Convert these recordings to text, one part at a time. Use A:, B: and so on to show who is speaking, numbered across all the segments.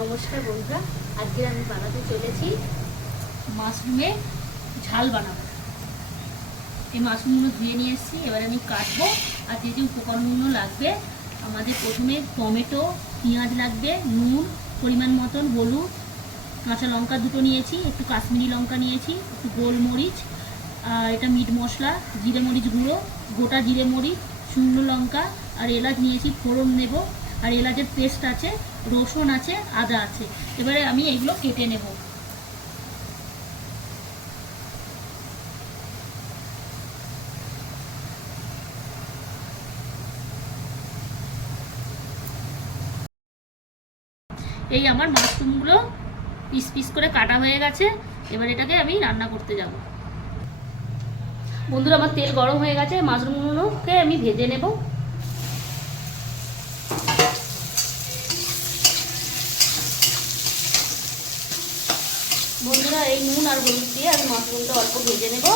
A: নমস্কার বন্ধুরা আজকে আমি বানাতে চলেছি মাশরুমে ঝাল বানাবো। এই মাশরুমগুলো ধুয়ে নিয়ে এসেছি, এবার আমি কাটবো, আর যে যে উপকরণগুলো লাগবে, আমাদের প্রথমে টমেটো, পেঁয়াজ লাগবে, নুন, পরিমাণ মতন হলুদ, কাঁচা লঙ্কা দুটো নিয়েছি, একটু কাশ্মীরি লঙ্কা নিয়েছি, একটু গোলমরিচ, আর এটা মিট মশলা, জিরে মরিচ গুঁড়ো, গোটা জিরে মরিচ, শুকনো লঙ্কা, আর এলাচ নিয়েছি, ফোড়ন নেব আর এলাচের পেস্ট আছে, রসুন আছে, আদা আছে। এবারে আমি এগুলো কেটে নেব। এই আমার মাশরুমগুলো পিস পিস করে কাটা হয়ে গেছে। এবার এটাকে আমি রান্না করতে যাব। বন্ধুরা, আমার তেল গরম হয়ে গেছে। মাশরুমগুলোকে আমি ভেজে নেব। বন্ধুরা, এই নুন আর হলুদ দিয়ে আমি মাশরুমটা অল্প ভেজে নেব,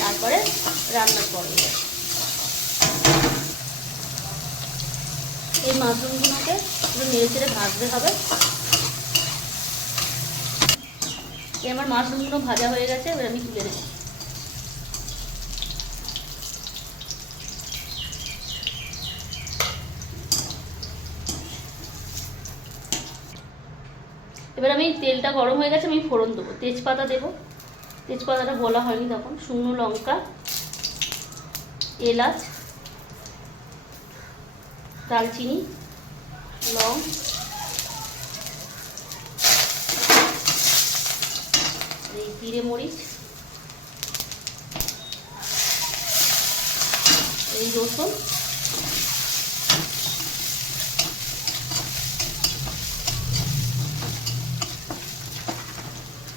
A: তারপরে রান্না করব। এই মাশরুমগুলোকে একটু নেড়ে চেড়ে ভাজতে হবে। এই আমার মাশরুমগুলো ভাজা হয়ে গেছে, এবার আমি তুলে দেবো এবার আমি তেলটা গরম হয়ে গেছে, আমি ফোড়ন দেবো। তেজপাতা দেবো। তেজপাতাটা বলা হয়নি তখন। শুকনো লঙ্কা, এলাচ দালচিনি লং, এই জিরে মরিচ, এই রসুন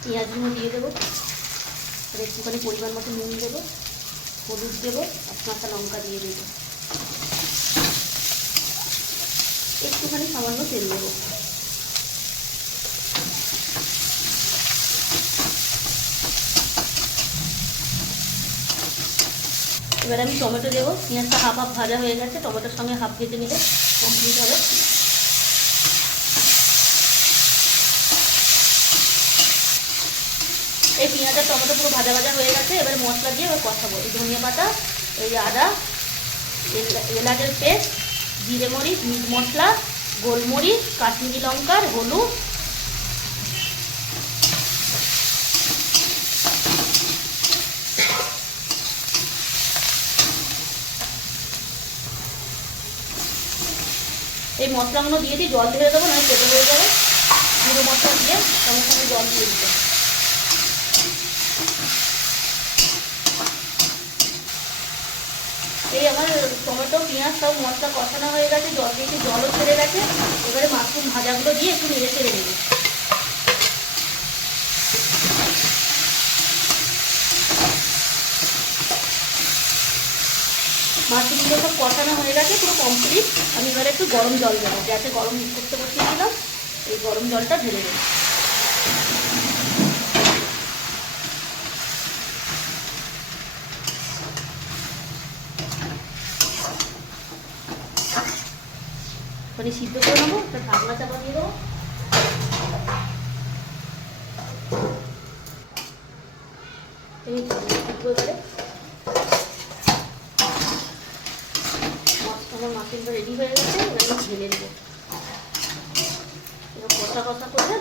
A: পেঁয়াজগুলো দিয়ে দেবো। আর একটুখানি পরিমাণ মতো নুন দেবো, হলুদ দেবো আর কাঁচা লঙ্কা দিয়ে দেবো। একটুখানি সামান্য তেল দেবো। এবার আমি টমেটো দেবো। পেঁয়াজটা হাফ হাফ ভাজা হয়ে গেছে। টমেটোর সঙ্গে হাফ ভেজে নিলে কমপ্লিট হবে। এই পেঁয়াজ আর টমেটো পুরো ভাজা ভাজা হয়ে গেছে, এবার মশলা দিয়ে এবার কষাবো। এই ধনিয়া পাতা, এই আদা, এলা- এলাচের পেস্ট, জিরে মরিচ, মিট মশলা, গোলমরিচ, কাশ্মীরি লঙ্কার হলুদ। এই মশলাগুলো দিয়ে দিই জল ঢেলে দেবো নয় কেটে হয়ে যাবে। গুঁড়ো মশলা দিয়ে সঙ্গে সঙ্গে জল দিয়ে দিতে এই আমার টমেটো পেঁয়াজ সব মশলা কষানো হয়ে গেছে, জল দিয়েছি জলও ছেড়ে গেছে। এবারে মাশরুম ভাজাগুলো দিয়ে একটু নেড়ে ছেড়ে দেবে মাছগুলো সব কষানো হয়ে গেছে, পুরো কমপ্লিট আমি এবারে একটু গরম জল দেবো। গ্যাসে গরম করতে বসিয়েছিলাম, এই গরম জলটা ঢেলে দেবো। মানে সিদ্ধ করে নেব, একটা ঢাকনা চাপা দিয়ে দেবো। রেডি হয়ে গেছে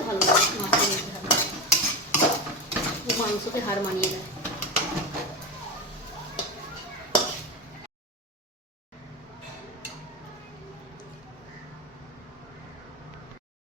A: ভালো লাগে। মাংসকে হার মানিয়ে দেয়